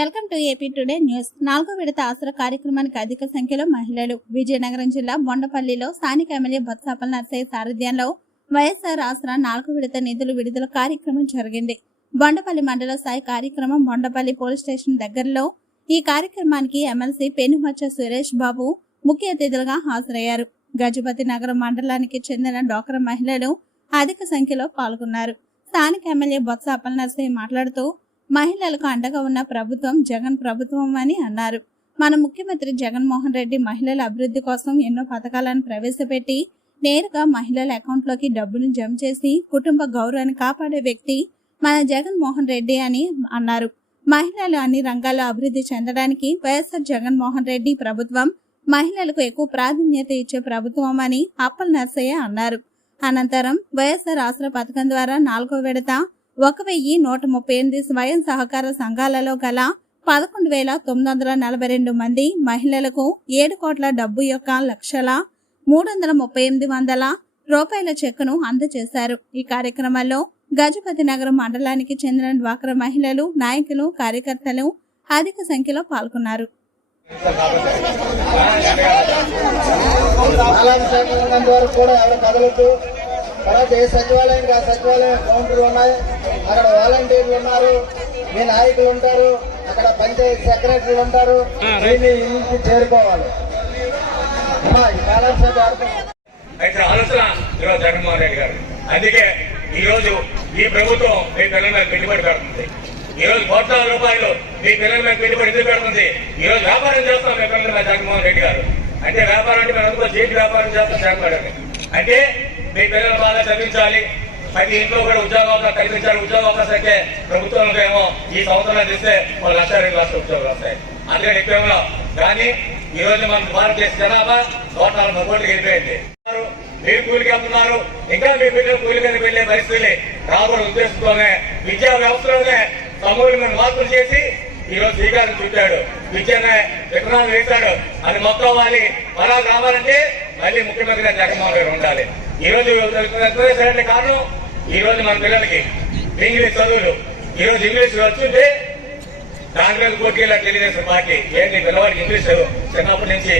Welcome to AP today news. నాలుగో విడత ఆసరా కార్యక్రమానికి అధిక సంఖ్యలో మహిళలు. విజయనగరం జిల్లా బొండపల్లిలో స్థానిక ఎమ్మెల్యే బొత్సాపల నర్సయ్య సారథ్యంలో వైఎస్ఆర్ ఆసరా నాలుగో విడత నిధులు విడుదల కార్యక్రమం జరిగింది. బొండపల్లి మండల స్థాయి కార్యక్రమం బొండపల్లి పోలీస్ స్టేషన్ దగ్గరలో ఈ కార్యక్రమానికి ఎమ్మెల్సీ పెనుమచ్చ సురేష్ బాబు ముఖ్య అతిథులుగా హాజరయ్యారు. గజపతి నగరం మండలానికి చెందిన డోక్రా మహిళలు అధిక సంఖ్యలో పాల్గొన్నారు. స్థానిక ఎమ్మెల్యే బొత్స అప్పల మాట్లాడుతూ మహిళలకు అండగా ఉన్న ప్రభుత్వం జగన్ ప్రభుత్వం అని అన్నారు. మన ముఖ్యమంత్రి జగన్మోహన్ రెడ్డి మహిళల అభివృద్ధి కోసం ఎన్నో పథకాలను ప్రవేశపెట్టి నేరుగా మహిళల అకౌంట్లోకి డబ్బును జమ చేసి కుటుంబ గౌరవాన్ని కాపాడే వ్యక్తి మన జగన్మోహన్ రెడ్డి అని అన్నారు. మహిళలు అన్ని రంగాల్లో అభివృద్ధి చెందడానికి వైఎస్ఆర్ జగన్మోహన్ రెడ్డి ప్రభుత్వం మహిళలకు ఎక్కువ ప్రాధాన్యత ఇచ్చే ప్రభుత్వం అని అప్పల నర్సయ్య అన్నారు. అనంతరం వైఎస్ఆర్ ఆసరా పథకం ద్వారా నాలుగో విడత ఒక వెయ్యి నూట ముప్పై ఎనిమిది స్వయం సహకార సంఘాలలో గల పదకొండు వేల తొమ్మిది వందల నలభై రెండు మంది మహిళలకు ఏడు కోట్ల డబ్బు యొక్క లక్షల మూడు వందల ముప్పై ఎనిమిది వందల రూపాయల చెక్కును అందజేశారు. ఈ కార్యక్రమంలో గజపతి నగరం మండలానికి చెందిన డ్వాక్రా మహిళలు నాయకులు కార్యకర్తలు అధిక సంఖ్యలో పాల్గొన్నారు. కూడా ఎవరు తర్వాత ఏ సచివాలయం ఆ సచివాలయం కౌంటర్లు ఉన్నాయి? అక్కడ వాలంటీర్లు ఉన్నారు మీ నాయకులు ఉంటారు అక్కడ పంచాయతీ సెక్రటరీలు ఉంటారు వీళ్ళు ఇంటికి చేరుకోవాలి. అయితే ఆలోచన ఈరోజు జగన్మోహన్ రెడ్డి గారు. అందుకే ఈ రోజు ఈ ప్రభుత్వం మీ పిల్లల మీద పెట్టుబడి పెడుతుంది. ఈ రోజు కోట్లాది రూపాయలు మీ పిల్లల మీద పెట్టుబడి ఎందుకు పెడుతుంది? ఈ రోజు వ్యాపారం చేస్తాం మీ పిల్లల మీద జగన్మోహన్ రెడ్డి గారు. అంటే వ్యాపారం అంటే మనం అనుకో చేతి వ్యాపారం చేస్తాం జగన్మోహన్ అంటే మీ పిల్లలు బాగా చదివించాలి. ప్రతి ఇంట్లో కూడా ఉద్యోగాలు కల్పించాలి. ఉద్యోగ అవకాశాలకే ప్రభుత్వం ఏమో ఈ సంవత్సరం చేస్తే ఒక లక్ష రెండు లక్షల ఉద్యోగాలు వస్తాయి. అందుకని ఎక్కువ కానీ ఈ రోజు మన భారతదేశ జనాభా నూట నలభై కోట్లకి వెళ్ళిపోయింది మీరు కూలికి వెళ్తున్నారు. ఇంకా మీ పిల్లలు కూలికని వెళ్ళే వెళ్ళే పరిస్థితులు రాబోయే ఉద్దేశంతోనే విద్యా వ్యవస్థలోనే సమూలమైన మార్పులు చేసి ఈ రోజు శ్రీకారం చుట్టాడు. విద్యనే విత్తనాలు వేశాడు. అది మొత్తం అవ్వాలి వరాలు రావాలంటే మళ్ళీ ముఖ్యమంత్రిగా జగన్మోహన్ గారు ఉండాలి. ఈ రోజు సరైన కారణం ఈ రోజు మన పిల్లలకి ఇంగ్లీష్ చదువులు. ఈ రోజు ఇంగ్లీష్ వచ్చింటే కాంగ్రెస్ పోటీలా తెలియజేసిన పార్టీ ఏంటి పిల్లవాడికి ఇంగ్లీష్ చిన్నప్పటి నుంచి